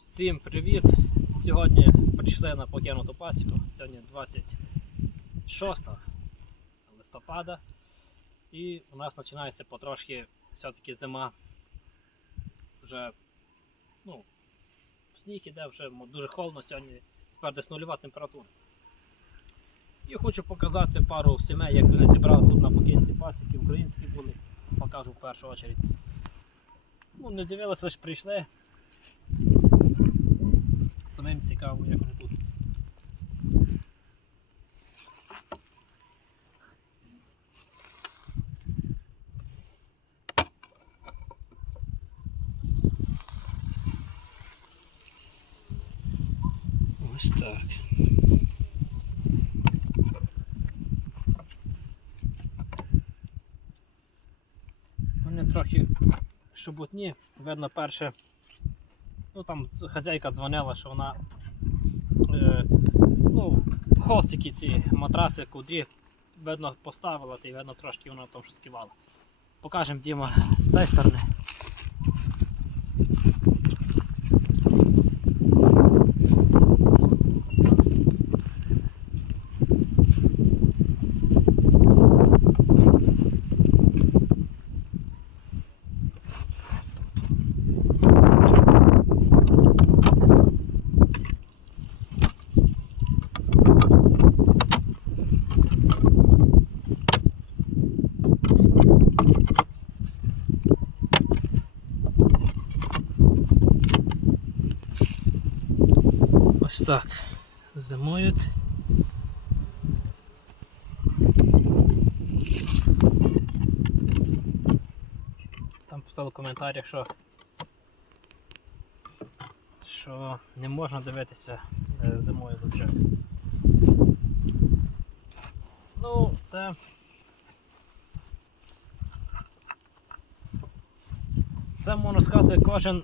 Всім привіт! Сьогодні прийшли на покинуту пасіку. Сьогодні 26 листопада. І у нас починається потрошки все-таки зима. Вже ну, сніг іде, вже дуже холодно сьогодні, тепер десь нульова температура. І хочу показати пару сімей, як вони зібралися на покинуті пасіки, українські були, покажу в першу чергу. Ну, не дивилися, лише прийшли. Самим цікаво, як вони тут. Ось так. Вони трохи шебутні, видно перше. Ну там хазяйка дзвонила, що вона е, ну, холстики ці матраси, кудрі, видно, поставила, та й видно трошки вона там що скивала. Покажемо Діма з цієї сторони. Ось так. Зимують. Там писали в коментарях, що, що не можна дивитися е, зимою дуже. Ну, це. Це можна сказати, кожен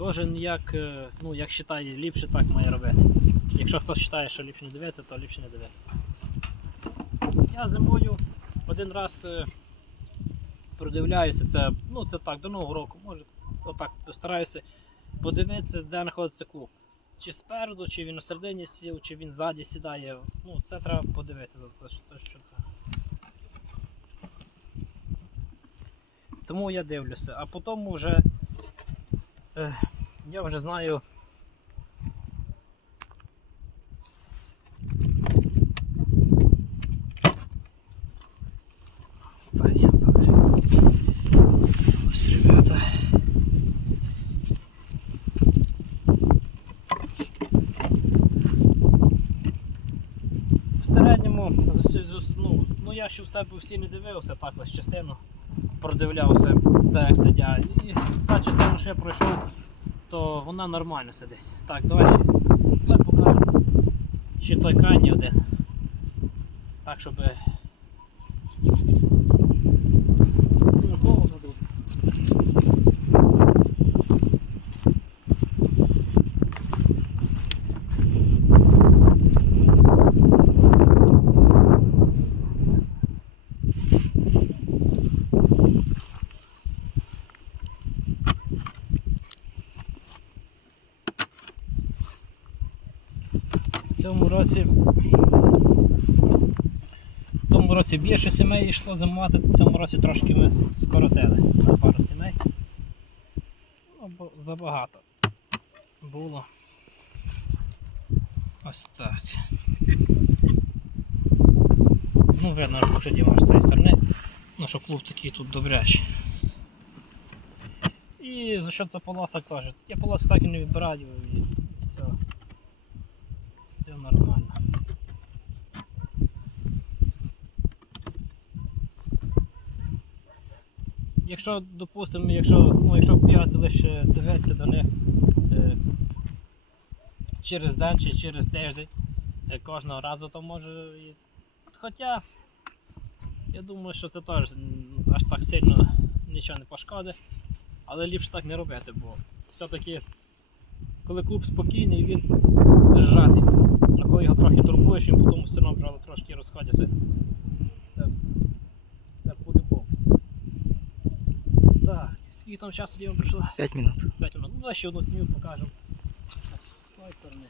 Кожен як, е, ну, як вважає, ліпше так має робити. Якщо хтось вважає, що ліпше не дивиться, то ліпше не дивиться. Я зимою один раз е, продивляюся, це, ну, це так, до Нового року, може, отак постараюся подивитися, де знаходиться клуб. Чи спереду, чи він у середині сів, чи він ззаді сідає. Ну, це треба подивитися, це, що це. Тому я дивлюся, а потім вже. Я вже знаю. Ось, ребята. В середньому, ну, ну я ще в себе всі не дивився, так лише частину продивлявся, де як сидять. І ця частина, я пройшов, то вона нормально сидить. Так, давай ще це покажемо. Ще той крайній один. Так, щоб. е, Ну, холодно тут. В цьому році. В тому році більше сімей йшло зимувати, в цьому році трошки ми скоротили на пару сімей. Бо забагато було. Ось так. Ну, видно, вже Діма з цієї сторони. Ну, що клуб такий тут добрячий. І за що це полоса теж. Я полоси так і не відбираю нормально. Якщо, допустимо, якщо, ну, якщо бігати лише дивитися до них е, через день чи через тиждень е, кожного разу, то може. і- Хоча я думаю, що це теж аж так сильно нічого не пошкодить, але ліпше так не робити, бо все-таки коли клуб спокійний, він зжатий. А коли його турбуєш, потім все одно бджоли трошки розходяться. Це, це по-любому. Так, Скільки там часу Діма пройшло? 5 минут. 5 минут. Ну, давай ще одну сім'ю покажемо. З тої сторони.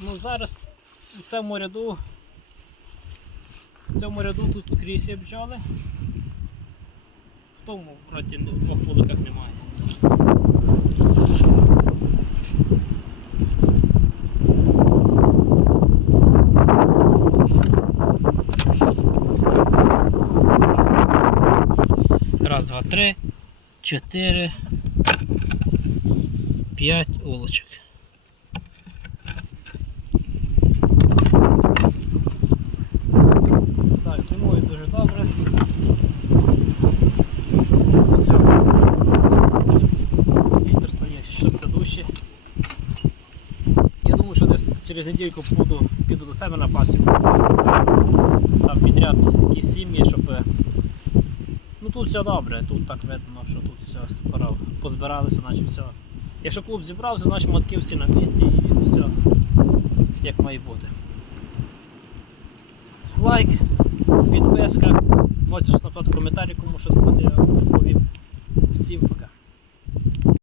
Ну зараз у цьому ряду в цьому ряду тут скрізь є бджоли. В тому вроді в двох вуликах немає. Раз, два, три, чотири, п'ять улочок. Так, зимою дуже добре. Все. Вітер стає ще все дужче. Я думаю, що десь через недільку буду, піду до себе на пасіку. Там підряд якісь сім'ї, щоб. е, Ну тут все добре, тут так видно, що тут все супер. Позбиралися, значить все. Якщо клуб зібрався, значить матки всі на місці і все як має бути. Лайк, підписка. Можете написати коментарі, кому щось буде, я відповім. Всім